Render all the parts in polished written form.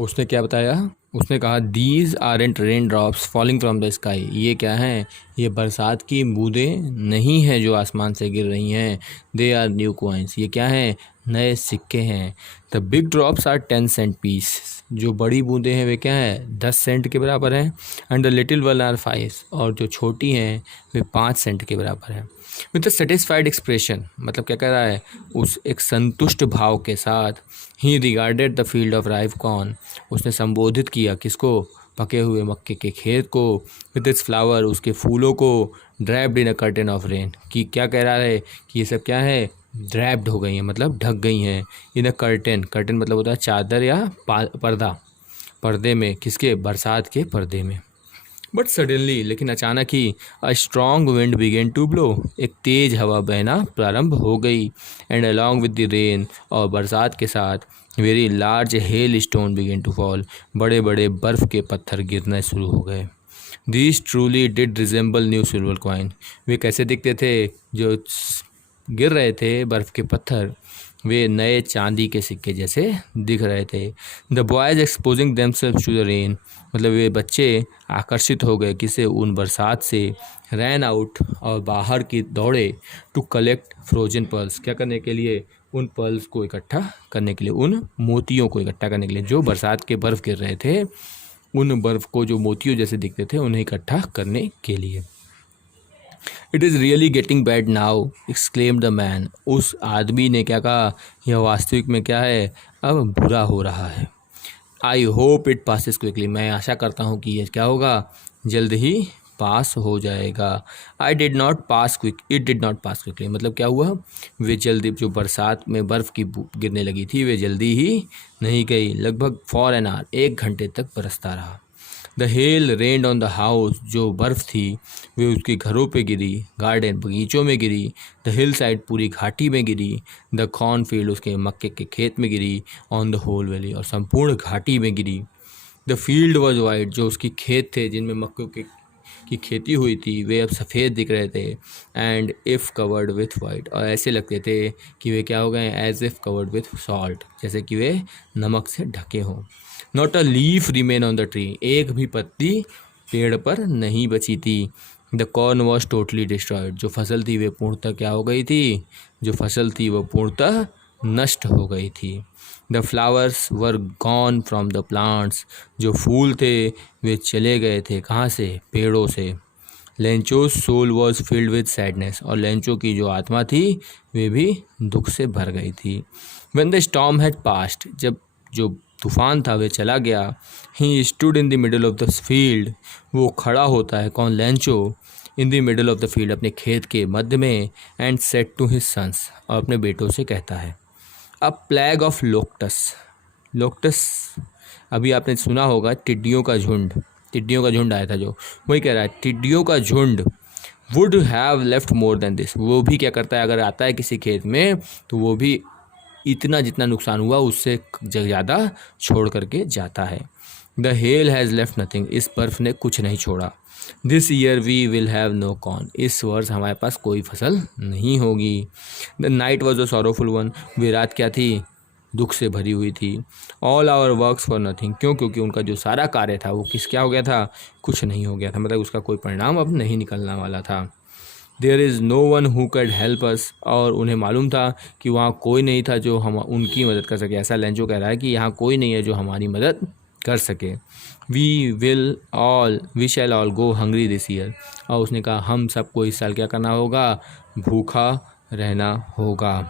उसने क्या बताया? उसने कहा these aren't rain drops falling from the sky. ये क्या हैं? ये बरसात की बूंदें नहीं हैं जो आसमान से गिर रही हैं। They are new coins. ये क्या हैं? नए सिक्के हैं। The big drops are 10 cent piece. जो बड़ी बूंदें हैं वे क्या हैं? 10 सेंट के बराबर हैं। And the little one are 5। और जो छोटी हैं वे 5 सेंट के बराबर हैं। विद द सेटिस्फाइड एक्सप्रेशन, मतलब क्या कह रहा है? उस एक संतुष्ट भाव के साथ ही regarded the field of राइव corn. उसने संबोधित किया किसको? पके हुए मक्के के खेत को। विद इट्स फ्लावर, उसके फूलों को। Draped in a curtain of rain, कि क्या कह रहा है कि ये सब क्या है? ड्रैप्ड हो गई हैं, मतलब ढक गई हैं। इन अ कर्टेन, कर्टेन मतलब होता है चादर या पर्दा। पर्दे में, किसके? बरसात के पर्दे में। बट सडनली, लेकिन अचानक ही, a strong wind began to blow. एक तेज हवा बहना प्रारंभ हो गई। And along with the rain, और बरसात के साथ very large hail stone began to fall. बड़े बड़े बर्फ़ के पत्थर गिरना शुरू हो गए। These truly did resemble new silver coin. वे कैसे दिखते थे? जो गिर रहे थे बर्फ़ के पत्थर, वे नए चांदी के सिक्के जैसे दिख रहे थे। The boys exposing themselves to the rain, मतलब वे बच्चे आकर्षित हो गए किसे? उन बरसात से। रैन आउट, और बाहर की दौड़े। टू कलेक्ट फ्रोजन पर्ल्स, क्या करने के लिए? उन पर्ल्स को इकट्ठा करने के लिए, उन मोतियों को इकट्ठा करने के लिए। जो बरसात के बर्फ़ गिर रहे थे, उन बर्फ़ को जो मोतियों जैसे दिखते थे उन्हें इकट्ठा करने के लिए। It is really getting bad now, exclaim the man. उस आदमी ने क्या कहा? यह वास्तविक में क्या है? अब बुरा हो रहा है। I hope it passes quickly. मैं आशा करता हूँ कि यह क्या होगा? जल्द ही पास हो जाएगा। I did not pass quick, it did not pass quickly, मतलब क्या हुआ? वे जल्दी, जो बरसात में बर्फ़ की गिरने लगी थी, वे जल्दी ही नहीं गई। लगभग फॉर एन आवर, 1 घंटे तक बरसता रहा। The hell rained on the house, जो बर्फ़ थी वे उसके घरों पे गिरी। गार्डन, बगीचों में गिरी। द हिल साइड, पूरी घाटी में गिरी। द कॉर्न फील्ड, उसके मक्के के खेत में गिरी। ऑन द होल वैली, और संपूर्ण घाटी में गिरी। द फील्ड वॉज वाइट, जो उसकी खेत थे जिनमें मक्कों के की खेती हुई थी, वे अब सफ़ेद दिख रहे थे। And if covered with white, और ऐसे लगते थे कि वे क्या हो गए? As if covered with salt, जैसे कि वे नमक से ढके हों। Not a leaf remain on the tree, एक भी पत्ती पेड़ पर नहीं बची थी। The corn was totally destroyed, जो फसल थी वे पूर्णतः क्या हो गई थी? जो फसल थी वह पूर्णतः नष्ट हो गई थी। The flowers were gone from the plants, जो फूल थे वे चले गए थे कहाँ से? पेड़ों से। Lencho's soul was filled with sadness, और लेंचो की जो आत्मा थी वे भी दुख से भर गई थी। When the storm had passed, जब जो तूफान था वे चला गया। He stood in the middle of the field, वो खड़ा होता है, कौन? Lencho. In the middle of the field, अपने खेत के मध्य में। And said to his sons, और अपने बेटों से कहता है। अ प्लेग ऑफ लोक्टस, लोक्टस अभी आपने सुना होगा, टिड्डियों का झुंड। टिड्डियों का झुंड आया था जो, वही कह रहा है टिड्डियों का झुंड। Would have left more than this, वो भी क्या करता है? अगर आता है किसी खेत में तो वो भी इतना जितना नुकसान हुआ उससे ज़्यादा छोड़ करके जाता है। The hail has left nothing, इस बर्फ़ ने कुछ नहीं छोड़ा। This year we will have no corn, इस वर्ष हमारे पास कोई फसल नहीं होगी। The night was a sorrowful one, वे रात क्या थी? दुख से भरी हुई थी। All our works for nothing, क्यों? क्योंकि उनका जो सारा कार्य था वो क्या हो गया था? कुछ नहीं हो गया था, मतलब उसका कोई परिणाम अब नहीं निकलने वाला था। There is no one who could help us, और उन्हें मालूम था कि वहाँ कोई नहीं था जो हम उनकी मदद कर सके। ऐसा लेंचो कह रहा है कि यहाँ कोई नहीं है जो हमारी मदद कर सके। We shall all go hungry this year, और उसने कहा हम सबको इस साल क्या करना होगा? भूखा रहना होगा।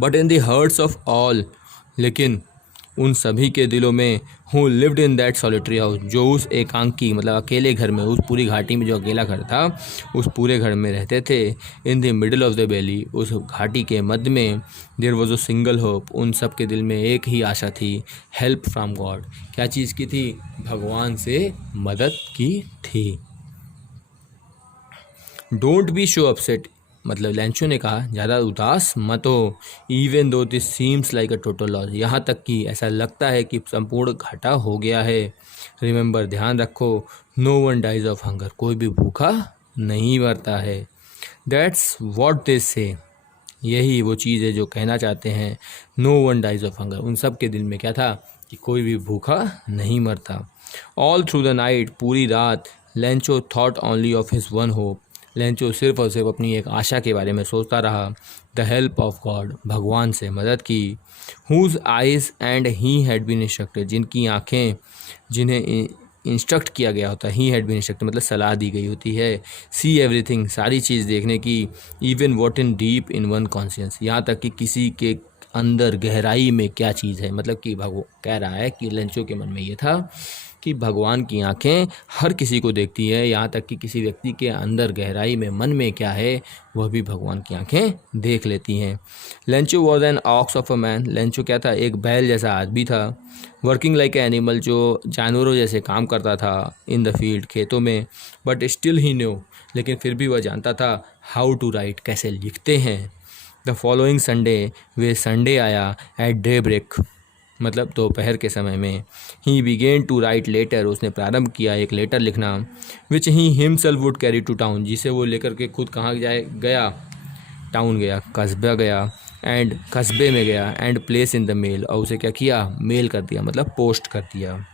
But in the hearts of all, लेकिन उन सभी के दिलों में, who lived in that solitary house, जो उस एकांकी मतलब अकेले घर में, उस पूरी घाटी में जो अकेला घर था उस पूरे घर में रहते थे। In the middle of the valley, उस घाटी के मध्य में। There was a single hope, उन सब के दिल में एक ही आशा थी। हेल्प फ्रॉम गॉड, क्या चीज़ की थी? भगवान से मदद की थी। डोंट बी शो अपसेट, मतलब लेंचो ने कहा ज़्यादा उदास मत हो। Even though this seems like a total loss, यहाँ तक कि ऐसा लगता है कि संपूर्ण घाटा हो गया है। रिमेंबर, ध्यान रखो, no one dies of hunger, कोई भी भूखा नहीं मरता है। दैट्स वॉट दे से, यही वो चीज़ है जो कहना चाहते हैं। No one dies of hunger, उन सब के दिल में क्या था? कि कोई भी भूखा नहीं मरता। ऑल थ्रू द नाइट, पूरी रात, Lencho thought only of his one hope, Lencho सिर्फ और सिर्फ अपनी एक आशा के बारे में सोचता रहा। द हेल्प ऑफ गॉड, भगवान से मदद की। Whose eyes and he had been instructed, जिनकी आँखें, जिन्हें इंस्ट्रक्ट किया गया होता है, ही हैड बीन इंस्ट्रक्टेड मतलब सलाह दी गई होती है। सी एवरीथिंग, सारी चीज़ देखने की। Even what in deep in one conscious, यहाँ तक कि किसी के अंदर गहराई में क्या चीज़ है, मतलब कि कह रहा है कि लेंचो के मन में ये था कि भगवान की आंखें हर किसी को देखती है, यहाँ तक कि किसी व्यक्ति के अंदर गहराई में मन में क्या है वह भी भगवान की आंखें देख लेती हैं। Lencho was an ox of a man, Lencho क्या था, एक बैल जैसा आदमी था। वर्किंग लाइक ए एनिमल, जो जानवरों जैसे काम करता था इन द फील्ड, खेतों में। बट स्टिल ही न्यू, लेकिन फिर भी वह जानता था हाउ टू राइट, कैसे लिखते हैं। द फॉलोइंग संडे, वे संडे आया एट डे ब्रेक, मतलब दोपहर के समय में। He began to write letter, उसने प्रारंभ किया एक लेटर लिखना। Which he himself would carry to town, जिसे वो लेकर के खुद कहाँ गया, टाउन गया, कस्बा गया, एंड कस्बे में गया, and place in the mail, और उसे क्या किया, मेल कर दिया, मतलब पोस्ट कर दिया।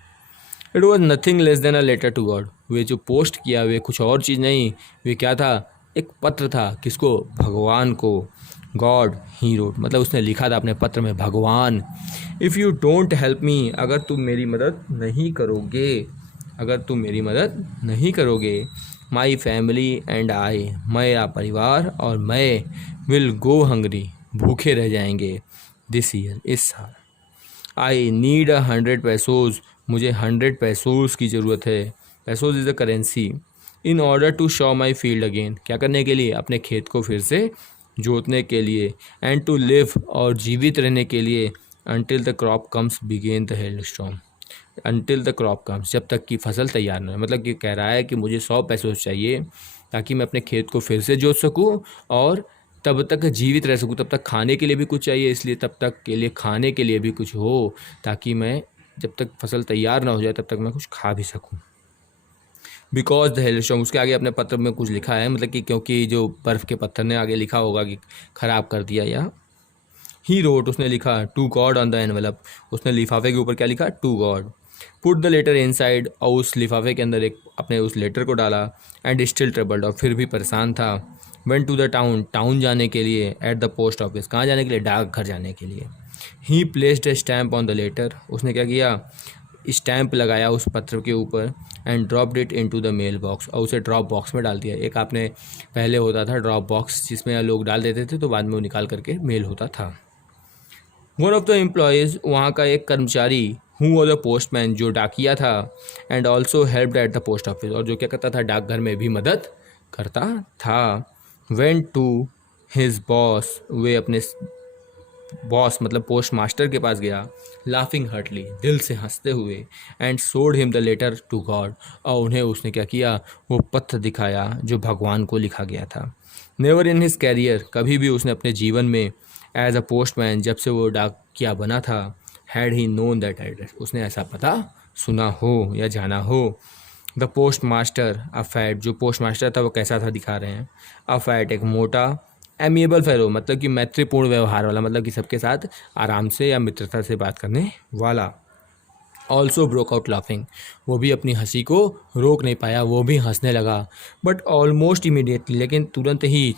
It was nothing less than a letter to God, वे जो पोस्ट किया वे कुछ और चीज़ नहीं, वे क्या था, एक पत्र था। किसको, भगवान को। गॉड ही रोट, मतलब उसने लिखा था अपने पत्र में, भगवान, if you don't help me, अगर तुम मेरी मदद नहीं करोगे, अगर तुम मेरी मदद नहीं करोगे, माई फैमिली एंड आई, मेरा परिवार और मैं, विल गो हंगरी, भूखे रह जाएंगे, दिस ईयर, इस साल। आई नीड 100 पैसोज, मुझे 100 पैसोज की ज़रूरत है। Pesos is the currency. In order to sow my field again, क्या करने के लिए, अपने खेत को फिर से जोतने के लिए। एंड टू लिव, और जीवित रहने के लिए। Until the crop comes begin the hail storm, until the crop comes, जब तक कि फसल तैयार न हो। मतलब कि कह रहा है कि मुझे 100 पैसोज चाहिए ताकि मैं अपने खेत को फिर से जोत सकूं, और तब तक जीवित रह सकूं, तब तक खाने के लिए भी कुछ चाहिए, इसलिए तब तक के लिए खाने के लिए भी कुछ हो, ताकि मैं जब तक फसल तैयार ना हो जाए तब तक मैं कुछ खा भी सकूं। बिकॉज द हेलस्टॉर्म, उसके आगे अपने पत्र में कुछ लिखा है, मतलब कि क्योंकि जो बर्फ़ के पत्थर ने आगे लिखा होगा कि ख़राब कर दिया, या ही रोट, उसने लिखा to God on the envelope, उसने लिफाफे के ऊपर क्या लिखा, to God. Put the letter inside, और उस लिफाफे के अंदर एक अपने उस लेटर को डाला। एंड स्टिल ट्रबल्ड, और फिर भी परेशान था। Went to the town, town जाने के लिए। एट द पोस्ट ऑफिस, कहाँ जाने के लिए, डाकघर जाने के लिए। He placed a stamp on the letter, उसने क्या किया, स्टैम्प लगाया उस पत्र के ऊपर। And dropped it into the mail box, और उसे ड्रॉप बॉक्स में डाल दिया। एक आपने पहले होता था ड्रॉप बॉक्स, जिसमें लोग डाल देते थे तो बाद में वो निकाल करके मेल होता था। वन ऑफ द एम्प्लॉयज़, वहाँ का एक कर्मचारी, हु वॉज द पोस्टमैन, जो डाकिया था। And also helped at the post office, और जो क्या करता था, डाकघर में भी मदद करता था। वेंट टू हिज बॉस, वे अपने बॉस मतलब पोस्ट मास्टर के पास गया। लाफिंग हर्टली, दिल से हंसते हुए। And showed him the letter to God, और उन्हें उसने क्या किया, वो पत्र दिखाया जो भगवान को लिखा गया था। नेवर इन हिज कैरियर, कभी भी उसने अपने जीवन में, एज अ पोस्टमैन, जब से वो डाकिया बना था, had he known that address, उसने ऐसा पता सुना हो या जाना हो। The post master a fat, जो पोस्ट मास्टर था वो कैसा था दिखा रहे हैं। अ फैट, एक मोटा। एमिएबल फेलो, मतलब कि मैत्रीपूर्ण व्यवहार वाला, मतलब कि सबके साथ आराम से या मित्रता से बात करने वाला। ऑल्सो ब्रोक आउट लाफिंग, वो भी अपनी हंसी को रोक नहीं पाया, वो भी हंसने लगा। बट ऑलमोस्ट इमीडिएटली, लेकिन तुरंत ही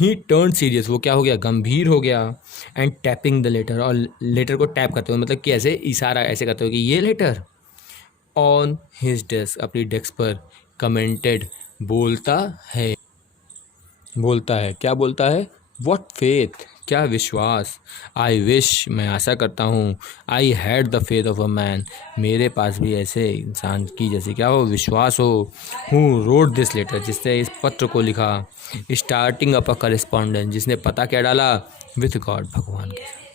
टर्न सीरियस, वो क्या हो गया, गंभीर हो गया। एंड टैपिंग द लेटर, और लेटर को टैप करते हुए, मतलब कि ऐसे इशारा ऐसे करते हुए कि ये लेटर। ऑन हिज डेस्क, अपनी डेस्क पर। कमेंटेड, बोलता है, क्या बोलता है, व्हाट फेथ, क्या विश्वास। आई विश, मैं आशा करता हूँ। I had the faith of a man, मेरे पास भी ऐसे इंसान की जैसे क्या हो, विश्वास हो। हु रोड दिस लेटर, जिसने इस पत्र को लिखा। स्टार्टिंग अप अ करस्पॉन्डेंस, जिसने पता क्या डाला, विथ गॉड, भगवान के।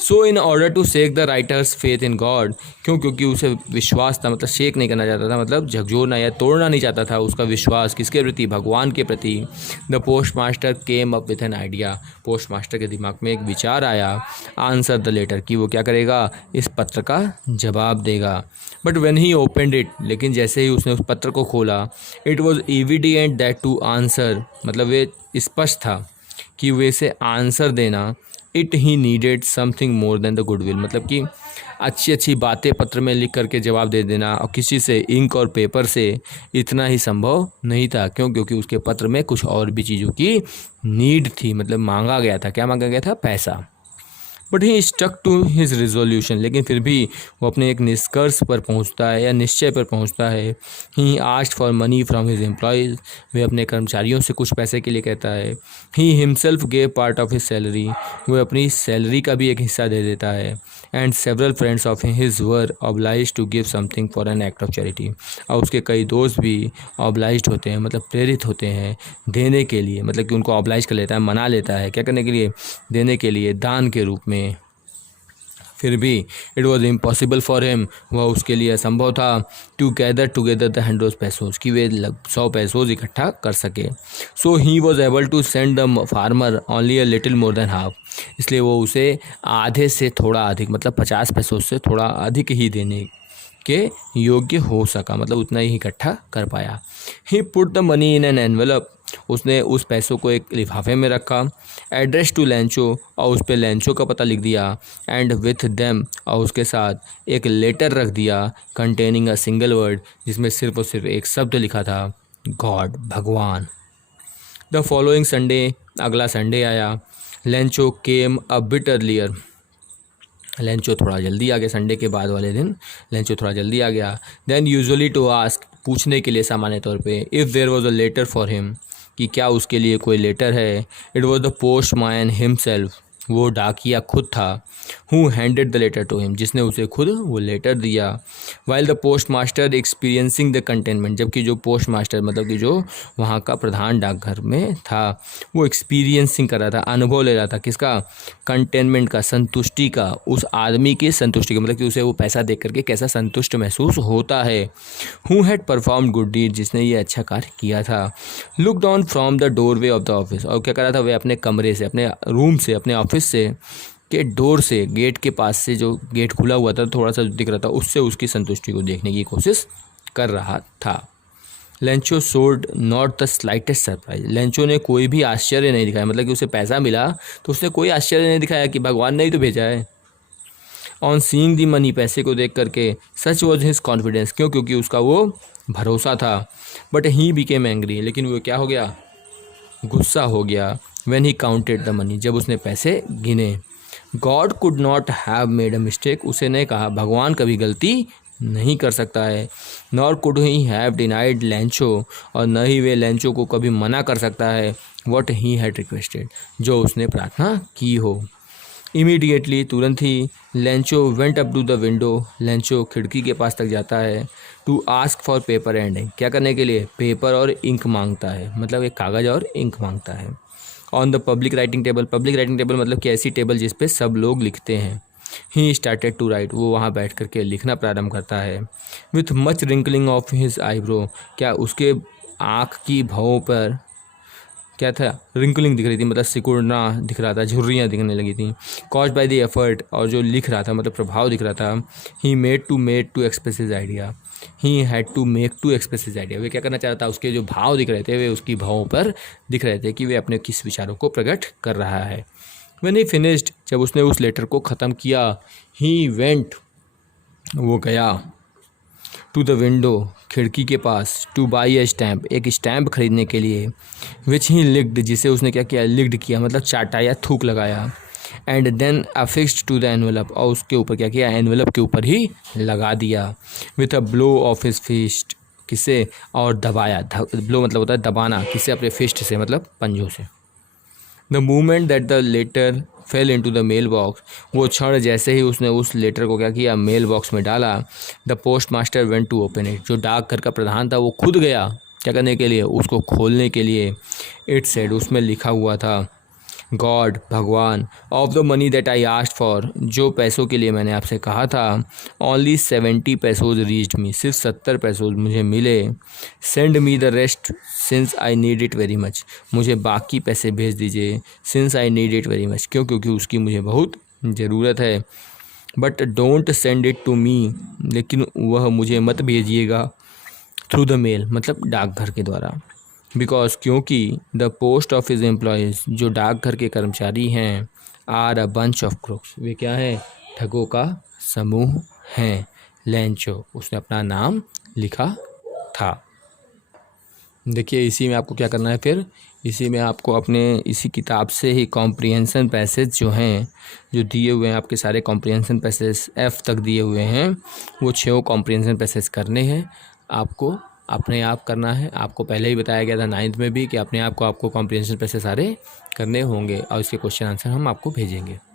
So in order to shake the writer's faith in God, क्योंकि उसे विश्वास था, मतलब शेक नहीं करना चाहता था, मतलब झकझोरना या तोड़ना नहीं चाहता था उसका विश्वास, किसके प्रति, भगवान के प्रति। The post master came up with an idea, post master के दिमाग में एक विचार आया। आंसर द लेटर, कि वो क्या करेगा, इस पत्र का जवाब देगा। But when he opened it, लेकिन जैसे ही उसने उस पत्र को खोला, it was evident that to answer, मतलब वे स्पष्ट था कि वैसे आंसर देना, it he needed something more than the goodwill, मतलब कि अच्छी अच्छी बातें पत्र में लिख करके जवाब दे देना, और किसी से इंक और पेपर से इतना ही संभव नहीं था। क्यों? क्योंकि उसके पत्र में कुछ और भी चीज़ों की नीड थी, मतलब मांगा गया था। क्या मांगा गया था? पैसा। But he stuck to his resolution, लेकिन फिर भी वो अपने एक निष्कर्ष पर पहुंचता है या निश्चय पर पहुंचता है। He asked for money from his employees, वे अपने कर्मचारियों से कुछ पैसे के लिए कहता है। He himself gave part of his salary, वो अपनी सैलरी का भी एक हिस्सा दे देता है। And several friends of his were oblige to give something for an act of charity, और उसके कई दोस्त भी ऑब्लाइज होते हैं, मतलब प्रेरित होते हैं देने के लिए, मतलब कि उनको ऑब्लाइज कर लेता है, मना लेता है, क्या करने के लिए? देने के लिए, दान के रूप में। फिर भी it was impossible for him, वह उसके लिए असंभव था, to gather together the 100 pesos, कि वे 100 पैसोज इकट्ठा कर सके। So he was able to send the farmer only a little more than half, इसलिए वो उसे आधे से थोड़ा अधिक, मतलब 50 पैसोज से थोड़ा अधिक ही देने के योग्य हो सका, मतलब उतना ही इकट्ठा कर पाया। He put the money in an envelope, उसने उस पैसों को एक लिफाफे में रखा। एड्रेस टू लैंचो, और उस पर लैंचो का पता लिख दिया। एंड विथ देम, और उसके साथ एक लेटर रख दिया कंटेनिंग अ सिंगल वर्ड, जिसमें सिर्फ और सिर्फ एक शब्द लिखा था, गॉड, भगवान। द फॉलोइंग संडे, अगला संडे आया। लैंचो केम अ बिट अर्लियर, लैंचो थोड़ा जल्दी आ गया, संडे के बाद वाले दिन लैंचो थोड़ा जल्दी आ गया। देन यूजुअली टू आस्क, पूछने के लिए सामान्य तौर पे, if there was a letter for him, कि क्या उसके लिए कोई लेटर है। It was the postman himself, वो डाकिया खुद था। Who handed the letter to him, जिसने उसे खुद वो लेटर दिया। While the postmaster experiencing the contentment, जबकि जो पोस्ट मास्टर, मतलब कि जो वहाँ का प्रधान डाकघर में था, वो एक्सपीरियंसिंग कर रहा था, अनुभव ले रहा था, किसका? कंटेनमेंट का, संतुष्टि का, उस आदमी की संतुष्टि का, मतलब कि उसे वो पैसा देख करके कैसा संतुष्ट महसूस होता है। Who had perform good deed, जिसने ये अच्छा कार्य किया था। Look down from the doorway of the office, और क्या कर रहा था? वे अपने कमरे से, अपने रूम से, अपने ऑफिस से के डोर से, गेट के पास से, जो गेट खुला हुआ था थोड़ा सा दिख रहा था, उससे उसकी संतुष्टि को देखने की कोशिश कर रहा था। लैंचो सोड नॉट द स्लाइटेस्ट सरप्राइज, लैंचो ने कोई भी आश्चर्य नहीं दिखाया, मतलब कि उसे पैसा मिला तो उसने कोई आश्चर्य नहीं दिखाया कि भगवान ने ही तो भेजा है। ऑन सीइंग दी मनी, पैसे को देख करके, सच वॉज हिज कॉन्फिडेंस, क्यों? क्योंकि उसका वो भरोसा था। बट ही बिकेम एंग्री, लेकिन वो क्या हो गया? गुस्सा हो गया। When he counted the money, जब उसने पैसे गिने। God could not have made a mistake, उसे ने कहा भगवान कभी गलती नहीं कर सकता है। Nor could he have denied लैंचो, और न ही वे लैंचो को कभी मना कर सकता है, व्हाट ही हैड रिक्वेस्टेड, जो उसने प्रार्थना की हो। इमीडिएटली, तुरंत ही, Lencho went up to the window, Lencho खिड़की के पास तक जाता है। To ask for paper and ink, क्या करने के लिए? पेपर और इंक मांगता है, मतलब एक कागज़ और इंक मांगता है। On the public writing table, public writing table मतलब कि ऐसी टेबल जिस पे सब लोग लिखते हैं। ही स्टार्टेड टू राइट, वो वहाँ बैठ करके लिखना प्रारंभ करता है। With much wrinkling of his eyebrow, क्या उसके आँख की भौं पर क्या था? रिंकलिंग दिख रही थी, मतलब सिकुड़ना दिख रहा था, झुर्रियाँ दिखने लगी थी। कॉज्ड बाय द एफर्ट, और जो लिख रहा था मतलब प्रभाव दिख रहा था। He made to express his idea, he had to make to express his idea, वे क्या करना चाह रहा था? उसके जो भाव दिख रहे थे वे उसकी भावों पर दिख रहे थे कि वे अपने किस विचारों को प्रकट कर रहा है। व्हेन ही फिनिश्ड, जब उसने उस लेटर को ख़त्म किया, ही वेंट, वो गया, टू द विंडो, खिड़की के पास, टू बाई अ स्टैम्प, एक स्टैम्प खरीदने के लिए। विच ही लिक्ड, जिसे उसने क्या किया? लिक्ड किया, मतलब चाटा या थूक लगाया। And then affixed to the envelope, और उसके ऊपर क्या किया? एनवेलप के ऊपर ही लगा दिया। With a blow of his fist, किसे? और दबाया, ब्लो मतलब होता है दबाना, किसे? अपने फिस्ट से, मतलब पंजों से। The movement that the letter fell into the mail box, वो क्षण जैसे ही उसने उस लेटर को क्या किया? मेल बॉक्स में डाला। The postmaster went to open it, जो डाकघर का प्रधान था वो खुद गया, क्या करने के लिए? उसको खोलने के लिए। इट सेड, उसमें लिखा हुआ था, गॉड, भगवान, of the money that I asked for, जो पैसों के लिए मैंने आपसे कहा था, ओनली 70 पैसोज रीच्ड मी, सिर्फ 70 पैसोज मुझे मिले। Send me the rest since I need it very much, मुझे बाकी पैसे भेज दीजिए। Since I need it very much, क्यों? क्योंकि उसकी मुझे बहुत ज़रूरत है। But don't send it to me, लेकिन वह मुझे मत भेजिएगा थ्रू द मेल, मतलब डाकघर के द्वारा। बिकॉज, क्योंकि द पोस्ट ऑफिस एम्प्लॉयज़, जो डाकघर के कर्मचारी हैं, are a bunch of crooks, वे क्या हैं? ठगों का समूह हैं। लेंचो, उसने अपना नाम लिखा था। देखिए इसी में आपको क्या करना है, फिर इसी में आपको अपने इसी किताब से ही कॉम्प्रिहेंशन पैसेज जो हैं, जो दिए हुए हैं आपके सारे कॉम्प्रिहेंशन पैसेज F तक दिए हुए हैं, वो 6 कॉम्प्रिहेंशन पैसेज करने हैं। आपको अपने आप करना है। आपको पहले ही बताया गया था 9th में भी कि अपने आप को आपको कॉम्प्रिहेंशन पैसेज सारे करने होंगे और इसके क्वेश्चन आंसर हम आपको भेजेंगे।